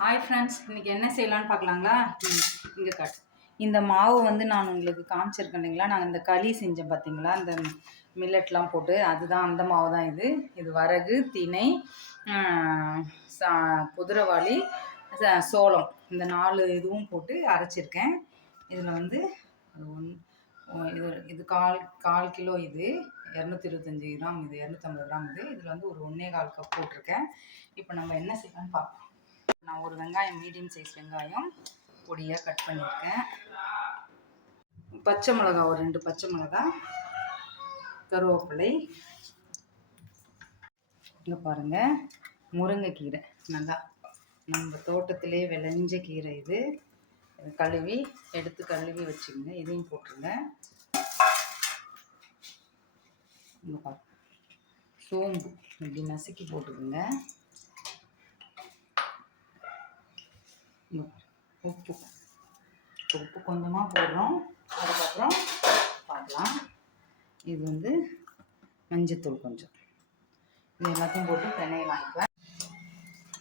Hi friends, இன்றைக்கி என்ன செய்யலான்னு பார்க்கலாங்களா? இங்கே காட்டு. இந்த மாவு வந்து நான் உங்களுக்கு காமிச்சிருக்கேன் இல்லைங்களா? நாங்கள் இந்த களி செஞ்சேன் பார்த்தீங்களா? இந்த மில்லட்லாம் போட்டு, அதுதான் அந்த மாவு தான் இது. இது வரகு, திணை, குதிரைவாளி, சோளம், இந்த 4 இதுவும் போட்டு அரைச்சிருக்கேன். இதில் வந்து இது இது கால் கால் கிலோ, இது 225 கிராம், இது 250 கிராம், இதில் வந்து ஒரு 1.25 கப் போட்டிருக்கேன். இப்போ நம்ம என்ன செய்யலாம்னு பார்ப்போம். நான் ஒரு வெங்காயம், மீடியம் சைஸ் வெங்காயம் பொடியாக கட் பண்ணியிருக்கேன். பச்சை மிளகா ஒரு 2 பச்சை மிளகா, கருவேப்பிலை, இங்கே பாருங்கள் முருங்கைக்கீரை, நல்லா நம்ம தோட்டத்திலே விளைஞ்ச கீரை. இது கழுவி கழுவி வச்சுக்கோங்க. இதையும் போட்டுருங்க. இங்கே பாருங்க, சோம்பு இப்படி நசுக்கி போட்டுக்கோங்க. உப்பு உப்பு கொஞ்சமாக போடுறோம். அதுக்கப்புறம் பார்க்கலாம். இது வந்து மஞ்சத்தூள் கொஞ்சம். இது எல்லாத்தையும் போட்டு பிணையலாம். இப்போ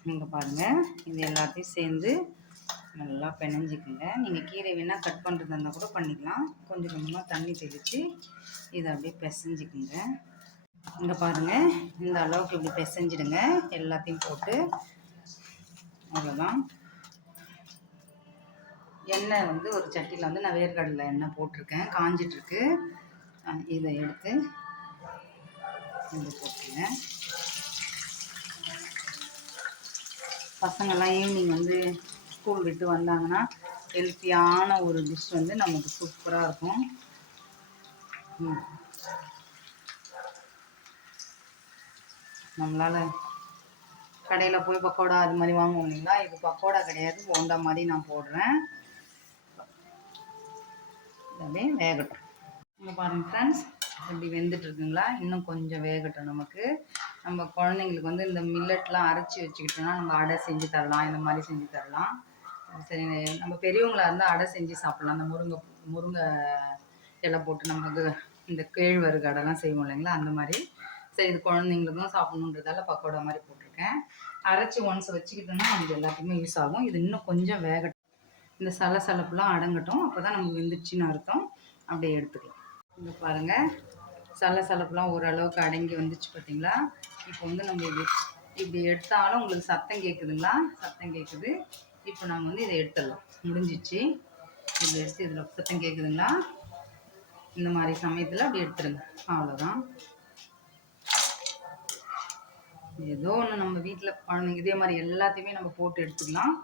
நீங்கள் பாருங்கள், இது எல்லாத்தையும் சேர்ந்து நல்லா பிணைஞ்சிக்குங்க. நீங்கள் கீரை வேணால் கட் பண்ணுறதா இருந்தால் கூட பண்ணிக்கலாம். கொஞ்சம் கொஞ்சமாக தண்ணி தெளித்து இதை அப்படியே பிசைஞ்சிக்குங்க. இங்கே பாருங்கள், இந்த அளவுக்கு இப்படி பிசைஞ்சிடுங்க எல்லாத்தையும் போட்டு. அவ்வளோதான். எண்ணெய் வந்து ஒரு சட்டியில் வந்து நான் வேர்க்கடலை எண்ணெய் போட்டிருக்கேன், காஞ்சிட்ருக்கு. இதை எடுத்து இது போட்டுருங்க. பசங்கள்லாம் ஈவினிங் வந்து ஸ்கூல் விட்டு வந்தாங்கன்னா ஹெல்த்தியான ஒரு டிஷ் வந்து நமக்கு சூப்பராக இருக்கும். நம்மளால் கடையில் போய் பக்கோடா அது மாதிரி வாங்குவோம் இல்லைங்களா? இது பக்கோடா கிடையாது, போண்டா மாதிரி நான் போடுறேன். அப்படியே வேகட்டும். இங்கே பாருங்கள் ஃப்ரெண்ட்ஸ், இப்படி வெந்துட்டு இருக்குங்களா? இன்னும் கொஞ்சம் வேகட்டும். நம்ம குழந்தைங்களுக்கு வந்து இந்த மில்லட்லாம் அரைச்சி வச்சுக்கிட்டோம்னா நம்ம அடை செஞ்சு தரலாம், இந்த மாதிரி செஞ்சு தரலாம். சரி, நம்ம பெரியவங்களாக இருந்தால் அடை செஞ்சு சாப்பிட்லாம். அந்த முருங்கை இலை போட்டு நமக்கு இந்த கேழ்வரகு அடைலாம் செய்வோம் இல்லைங்களா? அந்த மாதிரி. சரி, இது குழந்தைங்களுக்கும் சாப்பிட்ணுன்றதால பக்கோடா மாதிரி போட்டிருக்கேன். அரைச்சி ஒன்ஸ் வச்சுக்கிட்டோம்னா நமக்கு எல்லாத்துக்குமே யூஸ் ஆகும். இது இன்னும் கொஞ்சம் வேகட்டும். இந்த சலசலப்புலாம் அடங்கட்டும். அப்போ தான் நமக்கு வெந்துருச்சுன்னு அர்த்தம். அப்படியே எடுத்துக்கலாம். இங்கே பாருங்கள், சலசலப்புலாம் ஓரளவுக்கு அடங்கி வந்துச்சு பார்த்தீங்களா? இப்போ வந்து நம்ம இப்படி எடுத்தாலும் உங்களுக்கு சத்தம் கேட்குதுங்களா? சத்தம் கேட்குது. இப்போ நம்ம வந்து இதை எடுத்துடலாம். முடிஞ்சிச்சு. இப்படி எடுத்து இதில் சத்தம் கேட்குதுங்களா? இந்த மாதிரி சமயத்தில் அப்படி எடுத்துருங்க. அவ்வளோதான். ஏதோ ஒன்று நம்ம வீட்டில் குழந்தைங்க இதே மாதிரி எல்லாத்தையுமே நம்ம போட்டு எடுத்துக்கலாம்.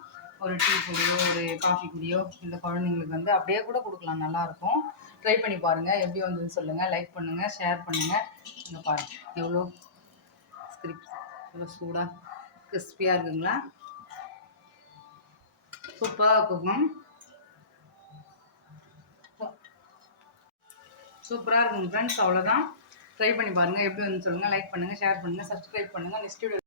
ஒரு டீ பொடியோ, ஒரு காஃபி பொடியோ, இந்த குழந்தைங்களுக்கு வந்து அப்படியே கூட கொடுக்கலாம், நல்லாயிருக்கும். ட்ரை பண்ணி பாருங்கள். எப்படி வந்ததுன்னு சொல்லுங்கள். லைக் பண்ணுங்கள், ஷேர் பண்ணுங்கள். இங்கே பாருங்கள் எவ்வளோ சூடாக கிறிஸ்பியாக இருக்குங்களா? சூப்பராக இருக்கும். சூப்பராக இருக்கும் ஃப்ரெண்ட்ஸ். அவ்வளோதான். ட்ரை பண்ணி பாருங்கள். எப்படி வந்து சொல்லுங்கள். லைக் பண்ணுங்கள், ஷேர் பண்ணுங்கள், சப்ஸ்கிரைப் பண்ணுங்கள். Next video